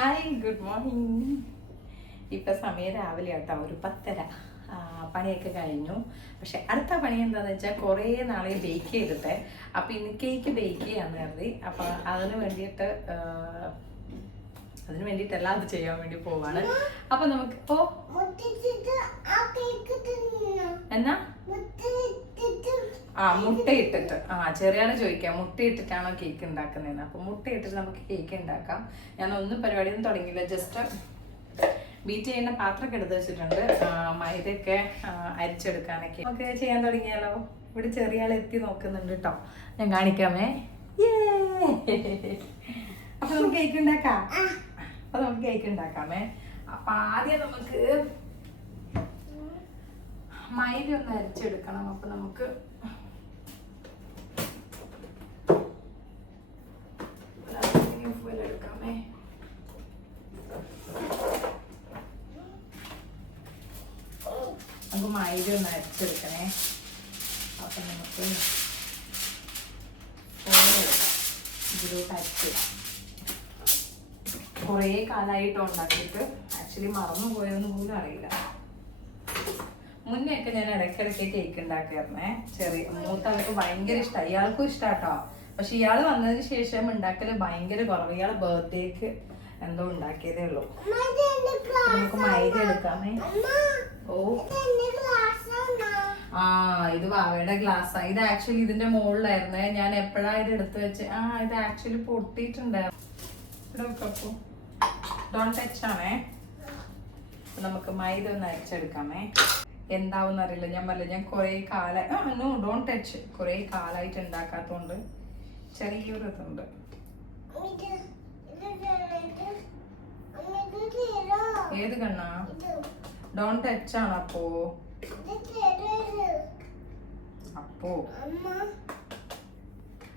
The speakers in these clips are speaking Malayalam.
ഹായ് ഗുഡ് മോർണിംഗ് ഇപ്പം സമയം രാവിലെ ആട്ടോ ഒരു പത്തര. പണിയൊക്കെ കഴിഞ്ഞു. പക്ഷെ അടുത്ത പണി എന്താണെന്ന് വെച്ചാൽ കുറേ നാളെ ബേക്ക് ചെയ്തിട്ട്. അപ്പം ഇന്ന് കേക്ക് ബേക്ക് ചെയ്യാന്ന് കരുതി. അപ്പം അതിന് വേണ്ടിയിട്ട് അതിന് വേണ്ടിയിട്ട് എല്ലാം അത് ചെയ്യാൻ വേണ്ടി പോവാണ്. അപ്പം നമുക്ക് തിന്നോ എന്നാ? ആ മുട്ടയിട്ടിട്ട്. ആ ചെറിയാണ് ചോദിക്കാം മുട്ടയിട്ടിട്ടാണോ കേക്ക് ഉണ്ടാക്കുന്നതെന്ന് അപ്പൊ മുട്ട ഇട്ടിട്ട് നമുക്ക് കേക്ക് ഉണ്ടാക്കാം ഞാൻ ഒന്നും പരിപാടിയൊന്നും തുടങ്ങിയില്ല. ജസ്റ്റ് ബീറ്റ് ചെയ്യുന്ന പാത്രമൊക്കെ എടുത്ത് വെച്ചിട്ടുണ്ട്. മൈദയൊക്കെ അരിച്ചെടുക്കാനൊക്കെ. നമുക്ക് ചെയ്യാൻ തുടങ്ങിയാലോ? ഇവിടെ ചെറിയ എത്തി നോക്കുന്നുണ്ട് കേട്ടോ ഞാൻ കാണിക്കാമേ! അപ്പൊ നമുക്ക് കേക്ക് ഉണ്ടാക്കാം അപ്പൊ നമുക്ക് കേക്ക് ഉണ്ടാക്കാമേ അപ്പൊ ആദ്യം നമുക്ക് മൈദ ഒന്ന് അരിച്ചെടുക്കണം. അപ്പൊ നമുക്ക് അലുമിനിയം ഫോയിൽ എടുക്കാമേ നമുക്ക് മൈദ ഒന്ന് അരിച്ചെടുക്കണേ അപ്പൊ നമുക്ക് ഫോയിൽ എടുക്കാം ഇതിലോട്ട് അരിച്ചിടാം കുറേ കാലമായിട്ട് ഉണ്ടാക്കിയിട്ട്. ആക്ച്വലി മറന്നു പോയെന്ന് പോലും അറിയില്ല. മുന്നേ ഒക്കെ ഞാൻ ഇടയ്ക്കിടയ്ക്ക് കേക്ക് ഉണ്ടാക്കിയിരുന്നേ ചെറിയ മൂത്ത ആൾക്ക് ഭയങ്കര ഇഷ്ടം. ഇയാൾക്കും ഇഷ്ടാട്ടോ. പക്ഷെ ഇയാൾ വന്നതിന് ശേഷം ഉണ്ടാക്കൽ ഭയങ്കര കുറവ്. ഇയാൾ ബർത്ത്ഡേക്ക് എന്തോ ഉണ്ടാക്കിയതേ ഉള്ളൂ. നമുക്ക് മൈദ എടുക്കാമേ. ഓ. ആ ഇത് വാവയുടെ ഗ്ലാസ് ഇത് ആക്ച്വലി ഇതിന്റെ മുകളിലായിരുന്നേ ഞാൻ എപ്പോഴാ ഇത് എടുത്തു വെച്ച്? ആ ഇത് ആക്ച്വലി പൊട്ടിയിട്ടുണ്ടായിരുന്നു ഡോൺ ടച്ച് നമുക്ക് മൈദ ഒന്ന് അരിച്ചെടുക്കാമേ. എന്താവും അറിയില്ല. ഞാൻ പറയില്ല ഞാൻ കുറേ കാലം ആ നോ ഡോൺ ടച്ച് കുറേ കാലായിട്ട് ഉണ്ടാക്കാത്തോണ്ട് ചെറിയൊരു ഇതുണ്ട്. ഇത് ഇത് ഇത് അമ്മ ഇത് തരോ ഏത് കണ്ണാ? ഡോൺ ടച്ച് ആണ് അപ്പോ? ഇത് തരോ അപ്പോ അമ്മ.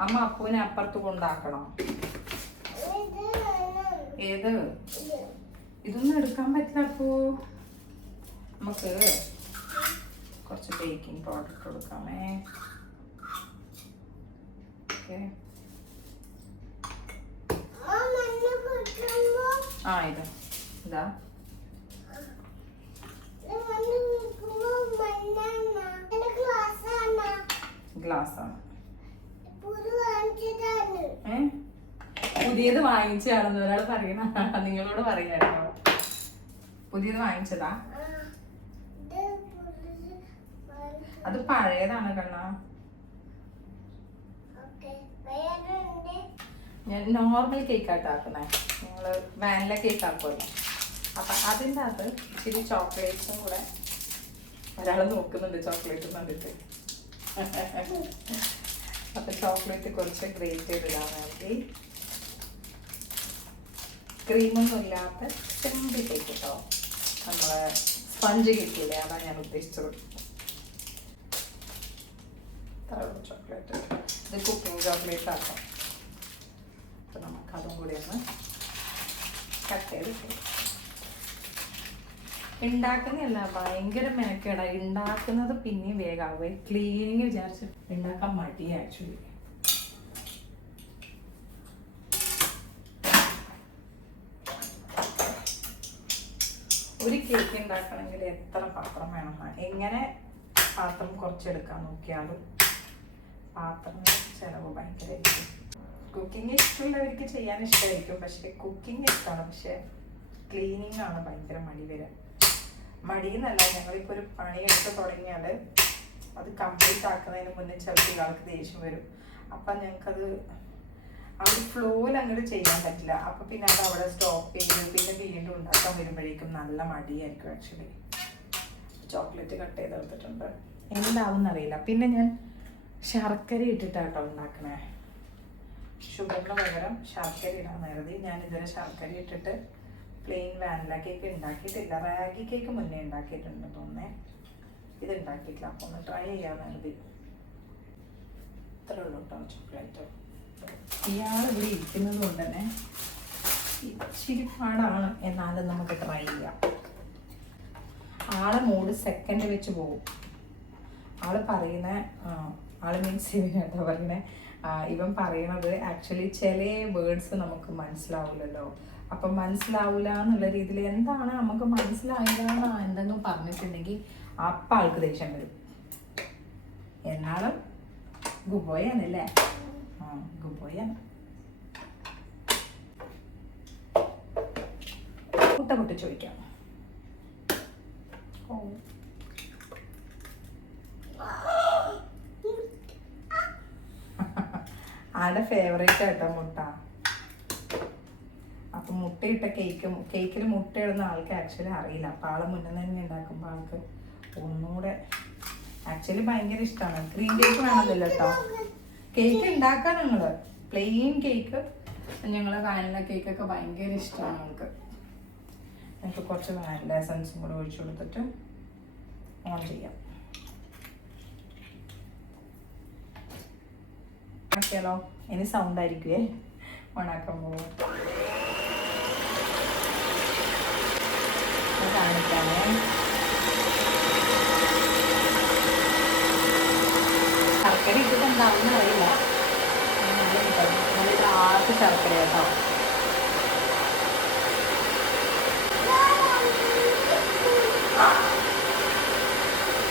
അമ്മ അപ്പൂനെ അപ്പുറത്ത് കൊണ്ടാക്കണം. ഏത്? ഇത് ഇതൊന്നും എടുക്കാൻ പറ്റില്ല അപ്പു. നമുക്ക് കുറച്ച് ബേക്കിംഗ് പൗഡർ കൊടുക്കാമേ. ഓക്കെ. അമ്മ ആ ഇതാ. ഇത്. ഗ്ലാസ് ആണ് പുതു വാങ്ങിച്ചതാണ്. ഏ? പുതിയത് വാങ്ങിച്ചതാണെന്ന് ഒരാൾ പറയണ നിങ്ങളോട് പറയാട്ടോ. പുതിയത് വാങ്ങിച്ചതാ? അത് പഴയതാണ് കണ്ണ. ഞാൻ നോർമൽ കേക്ക് ആയിട്ട് നിങ്ങൾ വാനില കേക്ക് ആക്കുമല്ലോ അപ്പം അതിന്റെ അകത്ത് ഇച്ചിരി ചോക്ലേറ്റ്സും കൂടെ ഒരാൾ നോക്കുന്നുണ്ട് ചോക്ലേറ്റ് കണ്ടിട്ട്. അപ്പം ചോക്ലേറ്റ് കുറച്ച് ഗ്രേറ്റ് ചെയ്തിടാൻ വേണ്ടി. ക്രീമൊന്നും ഇല്ലാത്ത സിമ്പിൾ കേക്ക് കേട്ടോ നമ്മളെ സ്പഞ്ച് കിട്ടിയില്ലേ അതാണ് ഞാൻ ഉദ്ദേശിച്ചത്. ചോക്ലേറ്റ് ഇത് കുക്കിംഗ് ചോക്ലേറ്റ് ആക്കാം. അപ്പം നമുക്ക് അതും കൂടി ഒന്ന് കട്ട് ചെയ്ത് ഇട്ടു. ഉണ്ടാക്കുന്നതല്ല ഭയങ്കര മേക്കേടാ ഉണ്ടാക്കുന്നത് പിന്നെയും വേഗാവേ ക്ലീനിങ് വിചാരിച്ച് ഉണ്ടാക്കാൻ മടി ആക്ച്വലി ഒരു കേക്ക് ഉണ്ടാക്കണമെങ്കിൽ എത്ര പാത്രം വേണം? എങ്ങനെ പാത്രം കുറച്ചെടുക്കാൻ നോക്കിയാലും പാത്രം ചിലവ് ഭയങ്കരമായിരിക്കും കുക്കിംഗ് ഇഷ്ടമുള്ളവർക്ക് ചെയ്യാൻ ഇഷ്ടമായിരിക്കും പക്ഷെ കുക്കിംഗ് ഇഷ്ടമാണ് പക്ഷെ ക്ലീനിങ് ആണ് ഭയങ്കര മടി വരിക മടി ഞങ്ങൾ ഞങ്ങളിപ്പോൾ ഒരു പണിയെടുത്ത് തുടങ്ങിയാൽ അത് കംപ്ലീറ്റ് ആക്കുന്നതിന് മുന്നേ ചിലപ്പോൾ ആൾക്ക് ദേഷ്യം വരും. അപ്പം ഞങ്ങൾക്കത് ആ ഒരു ഫ്ലോയിൽ അങ്ങോട്ട് ചെയ്യാൻ പറ്റില്ല. അപ്പം പിന്നെ അത് അവിടെ സ്റ്റോപ്പ് ചെയ്ത് പിന്നെ വീണ്ടും ഉണ്ടാക്കാൻ വരുമ്പോഴേക്കും നല്ല മടിയായിരിക്കും ആക്ച്വലി ചോക്ലേറ്റ് കട്ട് ചെയ്തെടുത്തിട്ടുണ്ട് എന്താവും എന്നറിയില്ല പിന്നെ ഞാൻ ശർക്കര ഇട്ടിട്ടാട്ടോ ഉണ്ടാക്കണേ. ഷുഗറിന് പകരം ശർക്കര ഇടാൻ നേരത്തെ ഞാൻ ഇതുവരെ ശർക്കര ഇട്ടിട്ട് പ്ലെയിൻ വാനില കേക്ക് ഉണ്ടാക്കിയിട്ടില്ല. റാഗി കേക്ക് മുന്നേ ഉണ്ടാക്കിയിട്ടുണ്ട് തോന്നേ ഇത് ഉണ്ടാക്കിയിട്ടില്ല. അപ്പോൾ ഒന്ന് ട്രൈ ചെയ്യാൻ കരുതി. ഇത്രേ ഉള്ളൂ കേട്ടോ ചോക്ലേറ്റ് ഇയാൾ ഇവിടെ ഇരിക്കുന്നത് കൊണ്ട് തന്നെ ഇച്ചിരി പാടാണ്. എന്നാലും നമുക്ക് ട്രൈ ചെയ്യാം. ആളെ മൂഡ് സെക്കൻഡ് വെച്ച് പോകും. ആൾ പറയുന്ന ആൾ മീൻസ് എന്താ പറയുന്നത് ഇവൻ പറയണത് ആക്ച്വലി ചില വേർഡ്സ് നമുക്ക് മനസ്സിലാവില്ലല്ലോ. അപ്പം മനസ്സിലാവൂല എന്നുള്ള രീതിയിൽ എന്താണ് നമുക്ക് മനസ്സിലായതാണ് എന്തെങ്കിലും പറഞ്ഞിട്ടുണ്ടെങ്കിൽ അപ്പം ആൾക്ക് ദേഷ്യം വരും. എന്നാലും ഗുബോയാണല്ലേ ആ ഗുബോയാണ് മുട്ട പൊട്ടി ചോദിക്കാം. ഓ. ആടെ ഫേവറേറ്റ് ആട്ടോ മുട്ട. മുട്ടയിട്ട കേക്ക് കേക്കിൽ മുട്ടയിടുന്ന ആൾക്ക് ആക്ച്വലി അറിയില്ല. അപ്പൊ ആളെ മുന്നേ തന്നെ ഉണ്ടാക്കുമ്പോൾ ആൾക്ക് ഒന്നുകൂടെ ആക്ച്വലി ഭയങ്കര ഇഷ്ടമാണ് ക്രീം കേക്ക് വേണമല്ലോ കേട്ടോ കേക്ക് ഉണ്ടാക്കാൻ ഞങ്ങൾ. പ്ലെയിൻ കേക്ക് ഞങ്ങൾ വാനില കേക്കൊക്കെ ഭയങ്കര ഇഷ്ടമാണ് ആൾക്ക്. നമുക്ക് കുറച്ച് വാനില എസൻസും കൂടെ ഒഴിച്ചു കൊടുത്തിട്ട് ഓൺ ചെയ്യാം. ഓക്കെയാലോ ഇനി സൗണ്ട് ആയിരിക്കുവേ? ഓണാക്കുമ്പോൾ കാണിക്കാമേ. ശർക്കര ഇട്ടിട്ട് എന്താണെന്ന് അറിയില്ല. നല്ല ലാസ്റ്റ് ശർക്കര കേട്ടോ.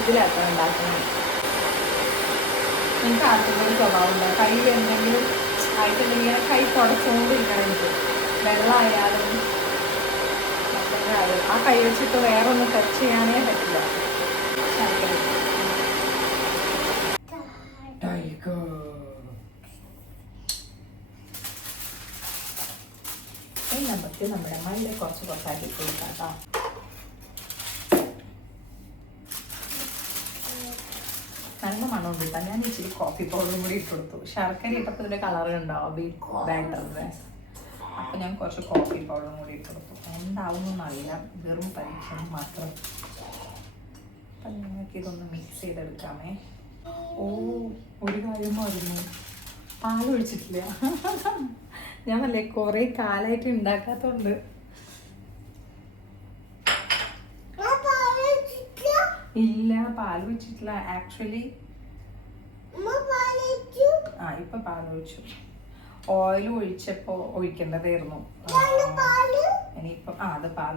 ഇതിലാട്ടോ ഉണ്ടാക്കുന്നത് എനിക്ക് ആർക്കും സ്വഭാവമില്ല കയ്യിൽ എന്തെങ്കിലും ആയിട്ടുണ്ടെങ്കിൽ ഇങ്ങനെ കൈ തുടച്ചുകൊണ്ടിരിക്കണം എനിക്ക്. വെള്ളമായാലും ആയാലും ആ കൈ വെച്ചിട്ട് വേറെ ഒന്ന് ടച്ച് ചെയ്യാനേ പറ്റില്ല. നമുക്ക് നമ്മുടെ മണ്ണിൽ കുറച്ച് കുറച്ചാക്കി കൊടുക്കാം കേട്ടോ നല്ല മണമുണ്ട് കേട്ടോ ഞാൻ ഇച്ചിരി കോഫി പൗഡറും കൂടി ഇട്ട് കൊടുത്തു. ശർക്കര ഇട്ടപ്പോൾ ഇതിന്റെ കളർ ഉണ്ടാവും ബീ ബാറ്ററിന്റെ ഞാൻ കുറച്ച് കോഫി പൗഡറും കൂടി ഇട്ട് കൊടുക്കും എന്താവുന്നു നല്ല വെറും പരീക്ഷണം മാത്രം. അപ്പം നിങ്ങൾക്ക് ഇതൊന്ന് മിക്സ് ചെയ്തെടുക്കാമേ. ഓ ഒരു കാര്യം മറന്നു. പാൽ ഒഴിച്ചിട്ടില്ല. ഞാൻ അല്ലേ കുറേ കാലമായിട്ട് ഉണ്ടാക്കാത്തോണ്ട് ഇല്ല പാൽ ഒഴിച്ചിട്ടില്ല. ആക്ച്വലി ആ ഇപ്പൊ പാൽ ഒഴിച്ചു. ഓയിൽ ഒഴിച്ചപ്പോ ഒഴിക്കേണ്ടതായിരുന്നു. ഇനിയിപ്പം ആ അത് പാൽ.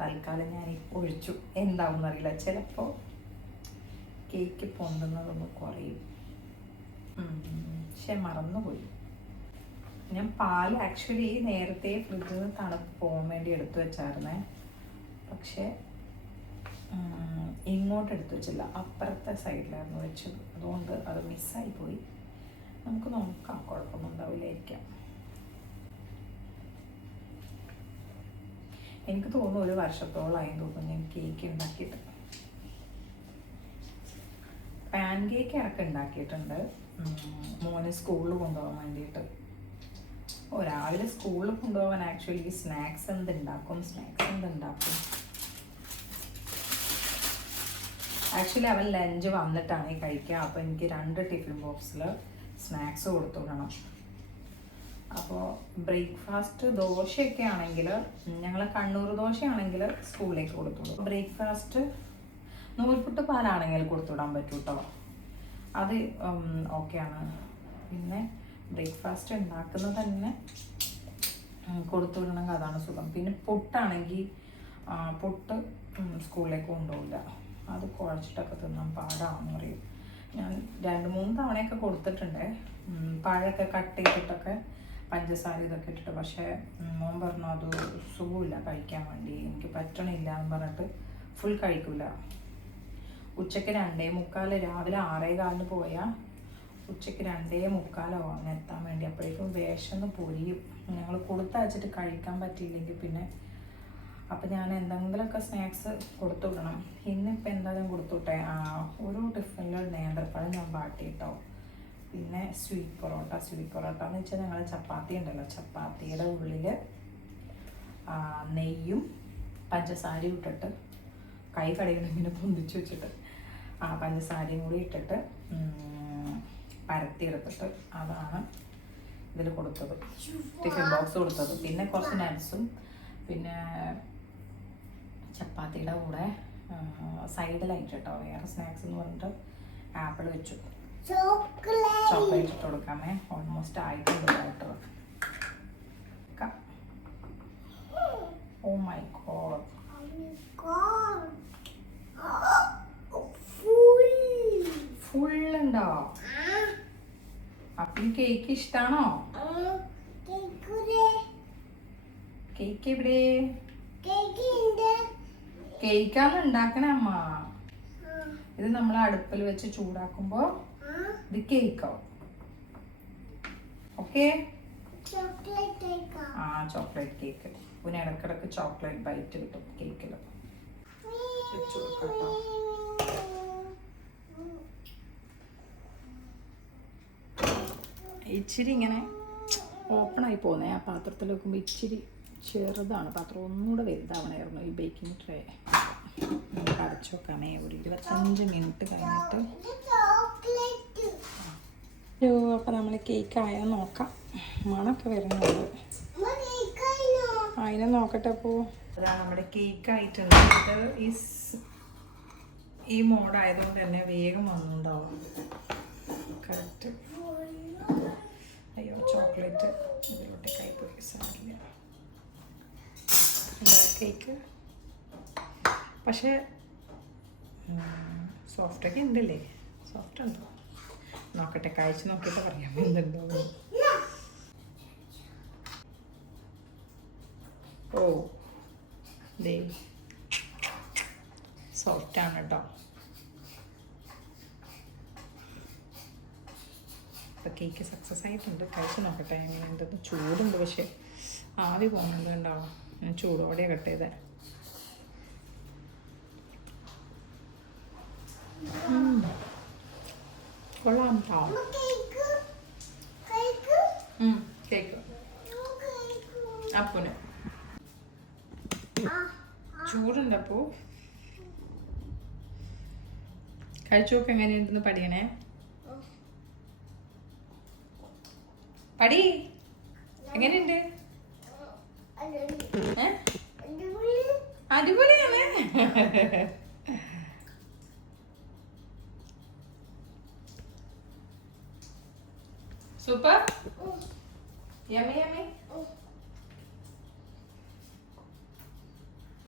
തൽക്കാലം ഞാൻ ഒഴിച്ചു. എന്താവും അറിയില്ല. ചിലപ്പോ കേക്ക് പൊന്തുന്നതൊന്ന് കുറയും. പക്ഷെ മറന്നുപോയി. ഞാൻ പാൽ ആക്ച്വലി നേരത്തെ ഫ്രിഡ്ജിൽ നിന്ന് തണുപ്പ് പോകാൻ വേണ്ടി എടുത്തു വെച്ചായിരുന്നേ. പക്ഷേ ഇങ്ങോട്ട് എടുത്തു വെച്ചില്ല. അപ്പുറത്തെ സൈഡിലായിരുന്നു വെച്ചത്. അതുകൊണ്ട് അത് മിസ്സായി പോയി. നമുക്ക് നോക്കാം കുഴപ്പമൊന്നും ഉണ്ടാവില്ലായിരിക്കാം എനിക്ക് തോന്നുന്നു ഒരു വർഷത്തോളമായി തോന്നുന്നു ഞാൻ കേക്ക് ഉണ്ടാക്കിയിട്ട്. പാൻ കേക്ക് ഇറക്കി ഉണ്ടാക്കിയിട്ടുണ്ട് മോന് സ്കൂളിൽ കൊണ്ടുപോകാൻ വേണ്ടിയിട്ട്. ഓ രാവിലെ സ്കൂളിൽ കൊണ്ടുപോകാൻ ആക്ച്വലി സ്നാക്സ് എന്തുണ്ടാക്കും? സ്നാക്സ് എന്തുണ്ടാക്കും? ആക്ച്വലി അവൻ ലഞ്ച് വന്നിട്ടാണ് കഴിക്കുക. അപ്പോൾ എനിക്ക് രണ്ട് ടിഫിൻ ബോക്സിൽ സ്നാക്സ് കൊടുത്തു വിടണം അപ്പോൾ ബ്രേക്ക്ഫാസ്റ്റ് ദോശയൊക്കെ ആണെങ്കിൽ ഞങ്ങൾ കണ്ണൂർ ദോശയാണെങ്കിൽ സ്കൂളിലേക്ക് കൊടുത്തു ബ്രേക്ക്ഫാസ്റ്റ് നൂൽപുട്ട് പാലാണെങ്കിൽ കൊടുത്തുവിടാൻ പറ്റും കേട്ടോ അത് ഓക്കെയാണ്. പിന്നെ ബ്രേക്ക്ഫാസ്റ്റ് ഉണ്ടാക്കുന്നത് തന്നെ കൊടുത്തു വിടണമെങ്കിൽ അതാണ് സുഖം. പിന്നെ പുട്ടാണെങ്കിൽ പുട്ട് സ്കൂളിലേക്ക് കൊണ്ടുപോകില്ല അത് കുഴച്ചിട്ടൊക്കെ തിന്നാൻ പാടാണെന്ന് പറയും. ഞാൻ രണ്ട് മൂന്ന് തവണയൊക്കെ കൊടുത്തിട്ടുണ്ട്. പാഴൊക്കെ കട്ട് ചെയ്തിട്ടൊക്കെ പഞ്ചസാര ഇതൊക്കെ ഇട്ടിട്ട്. പക്ഷേ മോൻ പറഞ്ഞു അത് സുഖമില്ല കഴിക്കാൻ വേണ്ടി. എനിക്ക് പറ്റണില്ല എന്ന് പറഞ്ഞിട്ട് ഫുൾ കഴിക്കില്ല ഉച്ചയ്ക്ക് രണ്ടേ മുക്കാൽ രാവിലെ ആറേ കാലിന് പോയാൽ ഉച്ചയ്ക്ക് രണ്ടേ മുക്കാലോ അങ്ങനെ എത്താൻ വേണ്ടി. അപ്പോഴേക്കും വിശന്ന് പൊരിയും. ഞങ്ങൾ കൊടുത്തയച്ചിട്ട് കഴിക്കാൻ പറ്റിയില്ലെങ്കിൽ പിന്നെ അപ്പം ഞാൻ എന്തെങ്കിലുമൊക്കെ സ്നാക്സ് കൊടുത്തു വിടണം. ഇന്നിപ്പോൾ എന്താ ഞാൻ കൊടുത്തുവിട്ടെ ആ ഒരു ടിഫിനിൽ നേന്ത്രപ്പഴം ഞാൻ വാട്ടിയിട്ടോ പിന്നെ സ്വീറ്റ് പൊറോട്ട. സ്വീറ്റ് പൊറോട്ട എന്ന് വെച്ചാൽ ഞങ്ങൾ ചപ്പാത്തി ഉണ്ടല്ലോ. ചപ്പാത്തിയുടെ ഉള്ളിൽ നെയ്യും പഞ്ചസാരയും ഇട്ടിട്ട് കൈ കടയിലും ഇങ്ങനെ പൊന്തിച്ച് വെച്ചിട്ട്. ആ പഞ്ചസാരയും കൂടി ഇട്ടിട്ട് പരത്തിയെടുത്തിട്ട് അതാണ് ഇതിൽ കൊടുത്തത്. ടിഫിൻ ബോക്സ് കൊടുത്തത്. പിന്നെ കുറച്ച് നട്സും പിന്നെ ചപ്പാത്തിയുടെ കൂടെ സൈഡിലായിട്ട് കേട്ടോ വേറെ സ്നാക്സ് എന്ന് പറഞ്ഞിട്ട് ആപ്പിൾ വെച്ചു. ചോക്ലേറ്റ്. ഇട്ട് കൊടുക്കാമേ. ഓൾമോസ്റ്റ് ആയിട്ടുണ്ട് water oh my God Ah. അപ്പൊ കേക്ക് ഇഷ്ടാണോ. കേക്ക് എവിടെ. കേക്കാണ് ഉണ്ടാക്കണേ അമ്മ. ഇത് നമ്മൾ അടുപ്പിൽ വെച്ച് ചൂടാക്കുമ്പോ. ഇത് കേക്കാവും ഓക്കെ. ആ ചോക്ലേറ്റ് കേക്ക് പിന്നെ ഇടക്കിടക്ക് ചോക്ലേറ്റ് ബൈറ്റ് കിട്ടും കേക്കിൽ വെച്ച് കൊടുക്കാം കേട്ടോ. ഇച്ചിരി ഇങ്ങനെ ഓപ്പൺ ആയി പോകുന്നേ ആ പാത്രത്തിൽ വെക്കുമ്പോൾ ഇച്ചിരി ചെറുതാണ്. പാത്രം ഒന്നുകൂടെ വലുതാവണമായിരുന്നു ഈ ബേക്കിംഗ് ട്രേ നമുക്ക് അടച്ചു വെക്കാമേ. ഒരു ഇരുപത്തഞ്ച് മിനിറ്റ് കഴിഞ്ഞിട്ട്. അപ്പം നമ്മൾ കേക്ക് ആയോ നോക്കാം. മണമൊക്കെ വരുന്നുണ്ട്? അതിനെ നോക്കട്ടെ അപ്പോൾ അതാ നമ്മുടെ കേക്ക് ആയിട്ടുണ്ട്. ഈ ഈ മോഡായതുകൊണ്ട് തന്നെ വേഗം വന്നുണ്ടാവും കറക്റ്റ് അയ്യോ ചോക്ലേറ്റ് ഇതിലോട്ട് കൈപ്പൊടി സാധിക്കില്ല കേക്ക് പക്ഷേ സോഫ്റ്റൊക്കെ ഉണ്ടല്ലേ? സോഫ്റ്റ് ഉണ്ടോ? നോക്കട്ടെ കഴിച്ച് നോക്കിയിട്ട് പറയാം. എന്തുണ്ടോ ഓ ദേ. സോഫ്റ്റാണ് കേട്ടോ. അപ്പോൾ കേക്ക് സക്സസ് ആയിട്ടുണ്ട്. കഴിച്ച് നോക്കട്ടെ എന്തെന്ന് ചൂടുണ്ട് പക്ഷേ ആവി പോകുന്നുണ്ട് ഉണ്ടാവും ചൂടോടെ കട്ട് ചെയ്തേ. കൊള്ളാം കേട്ടോ കേക്ക്. അപ്പുന് ചൂടുണ്ടപ്പോ കഴിച്ചോക്ക് എങ്ങനെയുണ്ടെന്ന് പഠിക്കണേ പടി എങ്ങനെയുണ്ട്. അടിപൊളിയാണ്. സൂപ്പർ. യമ്മി ഉം.